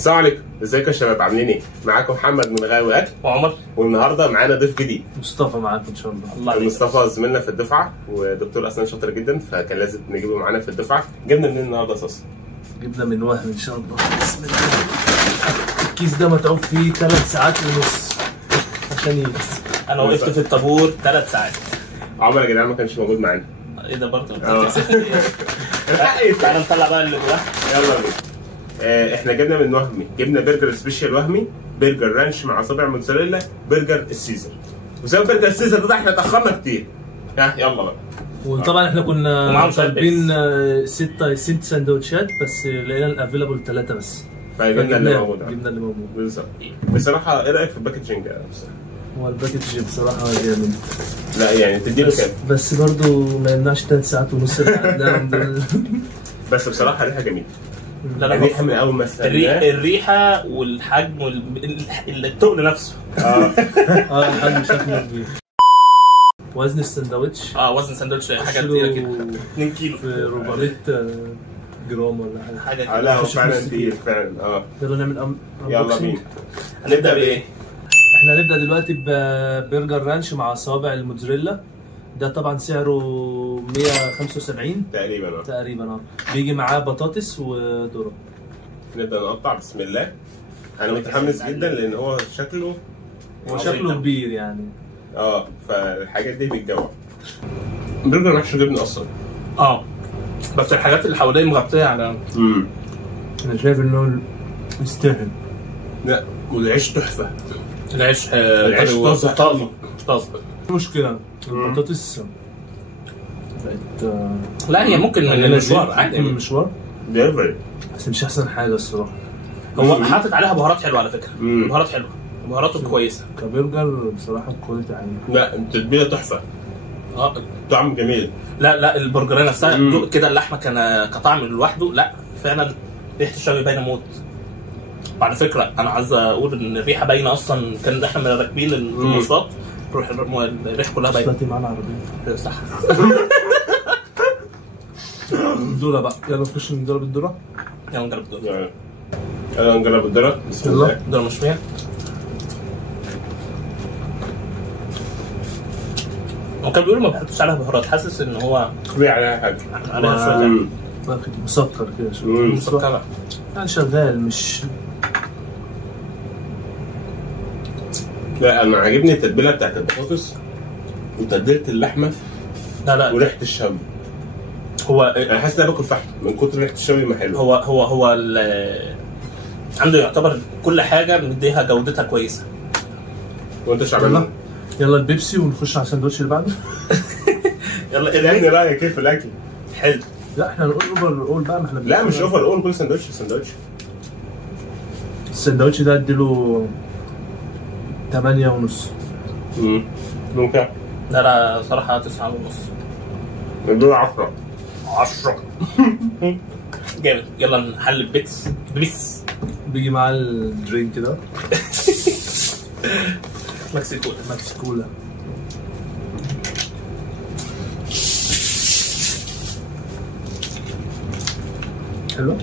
السلام عليكم، ازيكم يا شباب؟ عاملين ايه؟ معاكم محمد من غاوي اكل وعمر، والنهارده معانا ضيف جديد مصطفى معاكم ان شاء الله. الله عليك. مصطفى زميلنا في الدفعه ودكتور اسنان شاطر جدا، فكان لازم نجيبه معانا في الدفعه. جبنا منين النهارده اساسا؟ جبنا من وهم ان شاء الله. بسم الله. الكيس ده متعوب فيه 3 ساعات ونص عشان يلبس. انا وقفت في الطابور 3 ساعات. عمر يا جدعان ما كانش موجود معانا. ايه ده برضه؟ الحق تعالى نطلع بقى اللي جواه. يلا بينا. احنا جبنا من وهمي، جبنا برجر سبيشال وهمي، برجر رانش مع صابع موتزاريلا، برجر السيزر. وزي برجر السيزر ده احنا اتاخرنا كتير. يلا بقى. وطبعا احنا كنا ومعاهم طالبين 6 سندوتشات بس لقينا الافيلابل 3 بس. فجبنا اللي موجود. جبنا اللي موجود بالظبط. بصراحه ايه رايك في الباكجينج يا أستاذ؟ هو الباكج بصراحه جامد. لا يعني تديله كام؟ بس برضه ما يمنعش 3 ساعات ونص اللي عندنا دول. بس بصراحه ريحه جميله. لا لا، الريحه من اول ما الريحه والحجم التقل نفسه. الحجم شكله كبير. وزن السندوتش وزن سندوتش حاجه كتيره كده 2 كيلو في 400 جرام ولا حاجه كده. لا هو فعلا تقيل فعلا. يلا نعمل يلا بينا. هنبدا بايه؟ احنا هنبدا دلوقتي ببرجر رانش مع صوابع الموتزاريلا. ده طبعا سعره 175 تقريبا. بيجي معاه بطاطس وذره. نبدا نقطع. بسم الله. انا متحمس جدا لان هو شكله كبير يعني. فالحاجات دي بتجوع. برجر محشي جبنه اصلا. بس الحاجات اللي حواليه مغطيه على انا شايف انه يستاهل. لا والعيش تحفه. العيش طازه. مشكله البطاطس بقت لا هي ممكن من المشوار عادي. من المشوار ديليفري بس مش احسن حاجه الصراحه. هو حاطط عليها بهارات حلوه على فكره. بهارات حلوه، بهاراته كويسه. كبرجر بصراحه كواليتي عاليه. لا التتبيله تحفه. طعم جميل. لا البرجريه نفسها كده اللحمه كطعم لوحده. لا فعلا ريحه الشوي باينه موت. وعلى فكره انا عايز اقول ان الريحه باينه اصلا. كان احنا راكبين المواصلات الريحه كلها باينه. دلوقتي معانا عربيه صح. الذره بقى. يلا نخش نجرب الذره. يلا نجرب الذره. يلا نجرب الذره. بسم الله. الذره مشويه. وكان بيقولوا ما بيحطوش عليها بهارات. حاسس ان هو في عليها حاجه. عليها شويه مسكر كده شويه. مسكره يعني شغال مش. لا انا عاجبني التتبيله بتاعت البطاطس وتتبيله اللحمه. لا وريحه الشوي. هو انا حاسس ان انا باكل فحم من كتر ريحه الشوي ما حلو. هو عنده يعتبر كل حاجه مديها جودتها كويسه. وانت شعبان. يلا البيبسي ونخش على الساندوتش اللي بعده. يلا يعني رايك كيف الاكل؟ حلو. لا احنا نقول اوفر اول بقى. ما احنا لا مش اوفر اول. كل ساندوتش الساندوتش ده اديله 8.5. ممكن. لا صراحه 9.5. دول 10. جامد. يلا نحل بيس. بيجي معاه الدرينك كده. ماكسيكولا. حلو.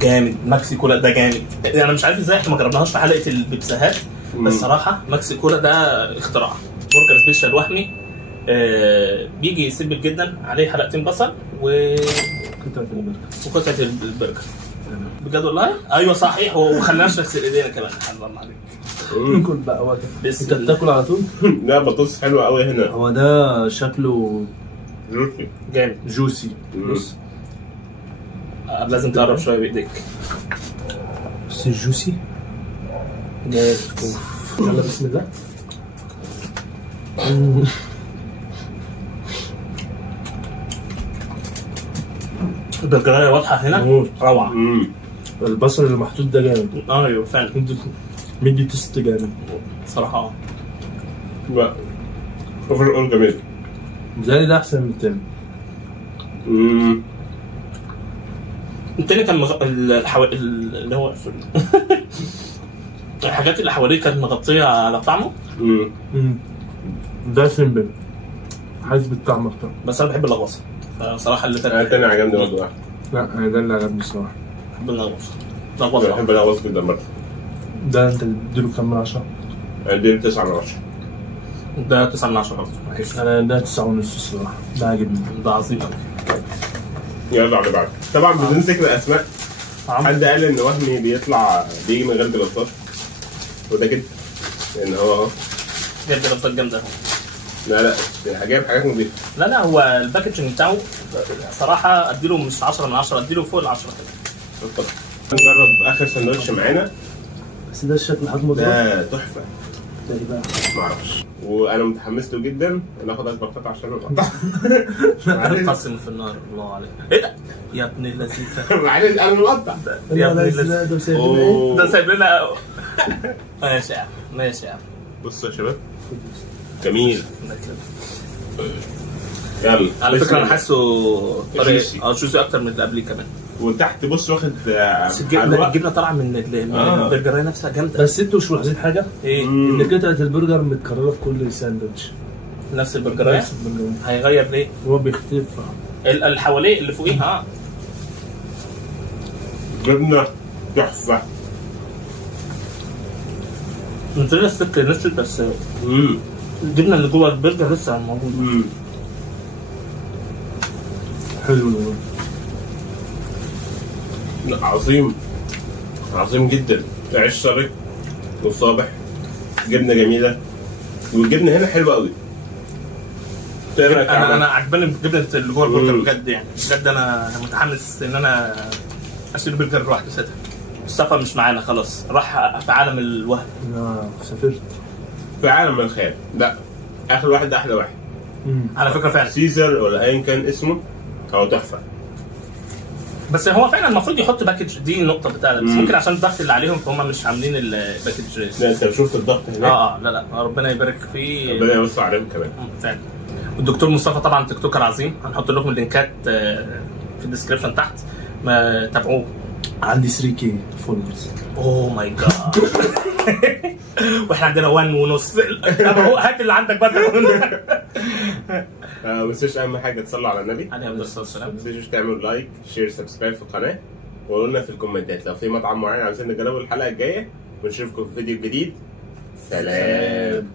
جامد. ماكسيكولا ده جامد. انا مش عارف ازاي احنا ما جربناهاش في حلقه البيتزاهات. بس صراحه ماكسيكولا ده اختراع. برجر سبيشال وهمي. بيجي سيمبل جدا. عليه حلقتين بصل وقطعه البرجر. بجد والله؟ ايوه صحيح. وخلناش نغسل ايدينا كمان. الله عليك. كل بقى وقت انت بتاكل على طول. لا بطاطس حلوه قوي هنا. هو ده شكله جامد جوسي. بص لازم تقرب شويه بايديك. بس الجوسي جامد. يلا بسم الله. البرجرايه واضحه هنا. روعه. البصل اللي محطوط ده جامد. ايوه فعلا. مدي تست جامد صراحه. لا اوفر اول جميل. زي ده احسن من التاني. التاني كان اللي هو الحاجات اللي حواليه كانت مغطيه على طعمه. ده سيمبل حاسس بالطعم اكتر. بس انا بحب اللغوصه صراحه. اللي التاني عجبني برضه. لا ده اللي عجبني الصراحه. بحب اللغوصه. لغوصه. بحب الغوص جدا برضه. ده انت بتديله كام من 10؟ اديله 9 من 10. ده 9 من 10 برضه. انا ده 9.5 الصراحه، ده عاجبني. ده عظيم قوي. يلا على بعض. طبعا بدون ذكر اسماء، حد قال ان وهمي بيجي من غير جلطات، وده كده لان هو جايب جلطات جامده اهو. لا جايب حاجات نظيفه. لا هو الباكجنج بتاعه صراحه اديله مش 10 من 10، اديله فوق ال 10 كده. اتفضل نجرب اخر سندوتش معانا. بس ده الشكل حجمه ده تحفه. ده ايه بقى؟ معرفش، وانا متحمس له جدا. ناخد اسبقات عشان نقطع. قسم في النار الله عليك. ايه ده يا ابن اللذيذه؟ معلش انا مقطع. يا ابن اللذيذه ده سايب لنا ايه؟ ده سايب لنا. ماشي يا عم ماشي يا عم. بصوا يا شباب جميل. ده كده. يلا على فكره انا حاسه جوسي. جوسي اكتر من اللي قبليه كمان. وتحت بص واخد بس الجبنه طالعه من البرجريه نفسها جامده. بس انتوا مش ملاحظين حاجه؟ ايه؟ ان قطعه البرجر متكرره في كل ساندوتش. نفس البرجريه؟ هيغير ليه؟ هو بيختلف اللي حواليه اللي فوقيه. جبنه تحفه. نزلنا السكر نشت بس الجبنه اللي جوه البرجر لسه موجوده. حلو. لا عظيم عظيم جدا. عيش سري وصابح، جبنه جميله، والجبنه هنا حلوه قوي. انا عجباني الجبنه اللي جوه البرجر بجد، يعني بجد انا متحمس ان انا اشيل برجر لوحده ساعتها. مصطفى مش معانا خلاص، راح في عالم الوهم. سافرت في عالم الخيال. لا اخر واحد ده احلى واحد على فكره فعلا. سيزر ولا ايا كان اسمه، هو تحفه. بس هو فعلا المفروض يحط باكج، دي النقطه بتاعتها. بس ممكن عشان الضغط اللي عليهم فهم مش عاملين الباكج. لا انت شفت الضغط هناك. لا ربنا يبارك فيه، ربنا يوسع عليهم كمان فعلا. والدكتور مصطفى طبعا تيك توكر عظيم، هنحط لكم اللينكات في الديسكربشن تحت، ما تابعوه. عندي 3K فولورز. اوه ماي جاد. واحنا عندنا 1.5. هو هات اللي عندك بقى. ما تنسوش اهم حاجه تصلوا على النبي عليه الصلاه والسلام. ما تنسوش تعملوا لايك شير سبسكرايب في القناه، وقولوا لنا في الكومنتات لو في مطعم معين عايزين نجربه الحلقه الجايه، ونشوفكم في فيديو جديد. سلام.